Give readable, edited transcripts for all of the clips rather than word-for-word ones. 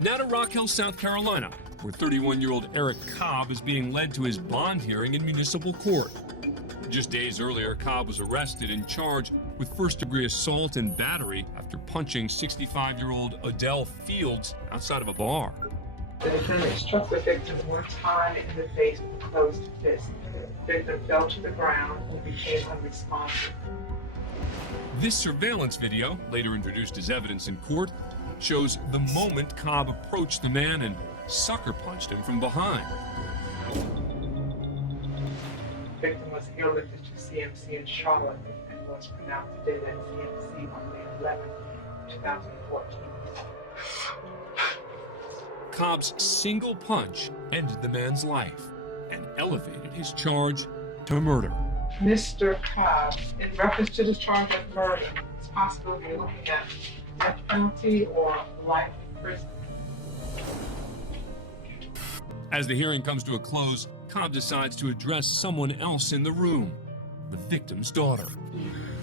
Now to Rock Hill, South Carolina, where 31-year-old Eric Cobb is being led to his bond hearing in municipal court. Just days earlier, Cobb was arrested and charged with first-degree assault and battery after punching 65-year-old Adele Fields outside of a bar. The defendant struck the victim one time in the face with a closed fist. The victim fell to the ground and became unresponsive. This surveillance video, later introduced as evidence in court, shows the moment Cobb approached the man and sucker punched him from behind. The victim was airlifted to CMC in Charlotte and was pronounced dead at CMC on May 11, 2014. Cobb's single punch ended the man's life and elevated his charge to murder. Mr. Cobb, in reference to the charge of murder, it's possible you're looking at death penalty or life in prison. As the hearing comes to a close, Cobb decides to address someone else in the room, the victim's daughter.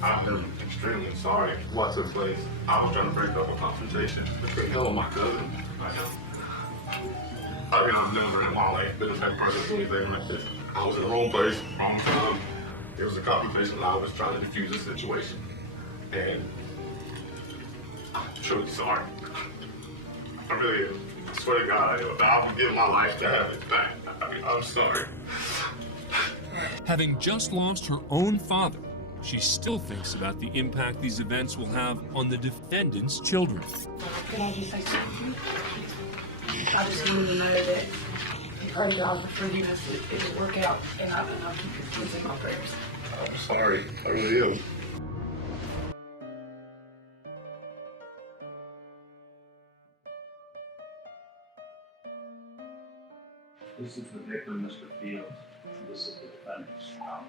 I'm extremely sorry for what took place. I was trying to break up a confrontation between her and my cousin. I've never in my life been the type of person to do anything like this. I was in the wrong place, wrong time. It was a confrontation. I was trying to defuse the situation. And I'm truly sorry. I really am. I swear to God, I would give my life to have it back. I'm sorry. Having just lost her own father, she still thinks about the impact these events will have on the defendant's children. Can I just say something? I just wanted to know that you heard God for forgiveness. It will work out, and I'll keep your kids in my prayers. I'm sorry. I really am. This is the victim, Mr. Fields. This is the defendant, Mr. Cobb.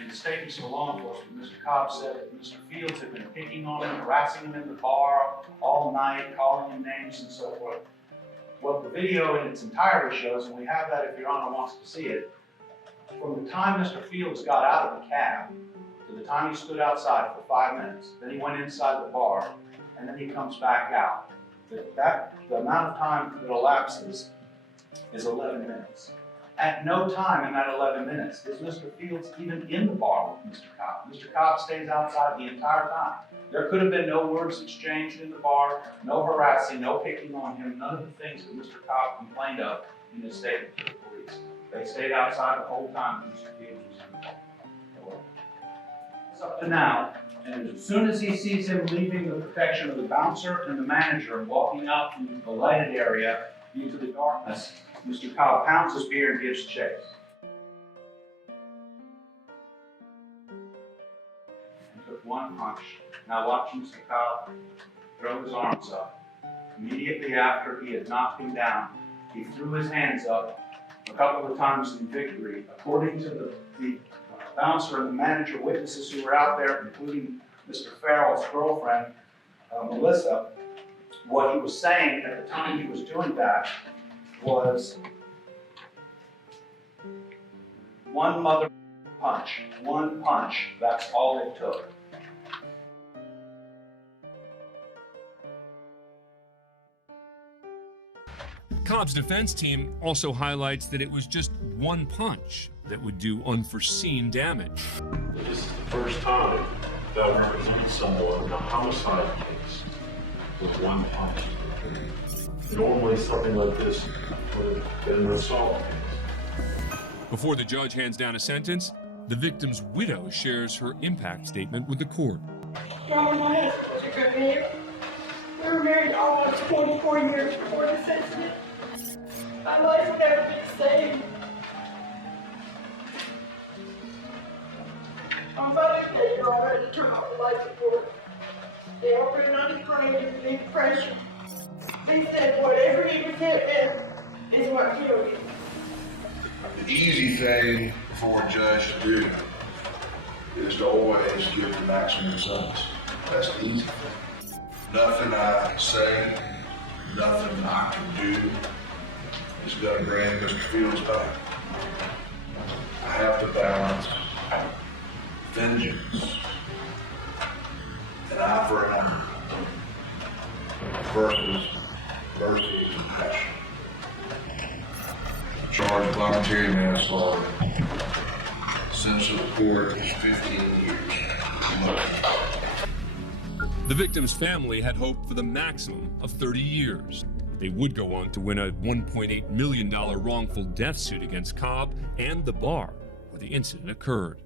In the statements to law enforcement, Mr. Cobb said that Mr. Fields had been picking on him, harassing him in the bar all night, calling him names and so forth. What the video in its entirety shows, and we have that if Your Honor wants to see it, from the time Mr. Fields got out of the cab to the time he stood outside for 5 minutes, then he went inside the bar, and then he comes back out. The amount of time that elapses is 11 minutes. At no time in that 11 minutes is Mr. Fields even in the bar with Mr. Cobb. Mr. Cobb stays outside the entire time. There could have been no words exchanged in the bar, no harassing, no picking on him, none of the things that Mr. Cobb complained of in his statement to the police. They stayed outside the whole time Mr. Fields was in the bar. It's up to now, and as soon as he sees him leaving the protection of the bouncer and the manager and walking out into the lighted area into the darkness, Mr. Cobb pounds his beer and gives chase. And took one punch. Now watch Mr. Cobb throw his arms up. Immediately after he had knocked him down, he threw his hands up a couple of times in victory. According to the bouncer and the manager witnesses who were out there, including Mr. Farrell's girlfriend, Melissa, what he was saying at the time he was doing that was one mother punch, one punch, that's all it took. Cobb's defense team also highlights that it was just one punch that would do unforeseen damage. This is the first time that I've represented someone in a homicide case with one punch. Normally something like this would have been an assault case. Before the judge hands down a sentence, The victim's widow shares her impact statement with the court. Mom, my husband was a good man. We were married almost 24 years before this incident. My life would never be the same. My mother said you're already turned off the light support. They opened on his grave in big depression. They said whatever he was hit with is what killed him. The easy thing for a judge to do is to always give the maximum sentence. That's the easy thing. Nothing I can say, nothing I can do is going to grant Mr. Fields back. I have to balance vengeance, an eye for an eye, versus mercy and compassion. Charged voluntary manslaughter. Sentence of the court is 15 years. The victim's family had hoped for the maximum of 30 years. They would go on to win a $1.8 million wrongful death suit against Cobb and the bar where the incident occurred.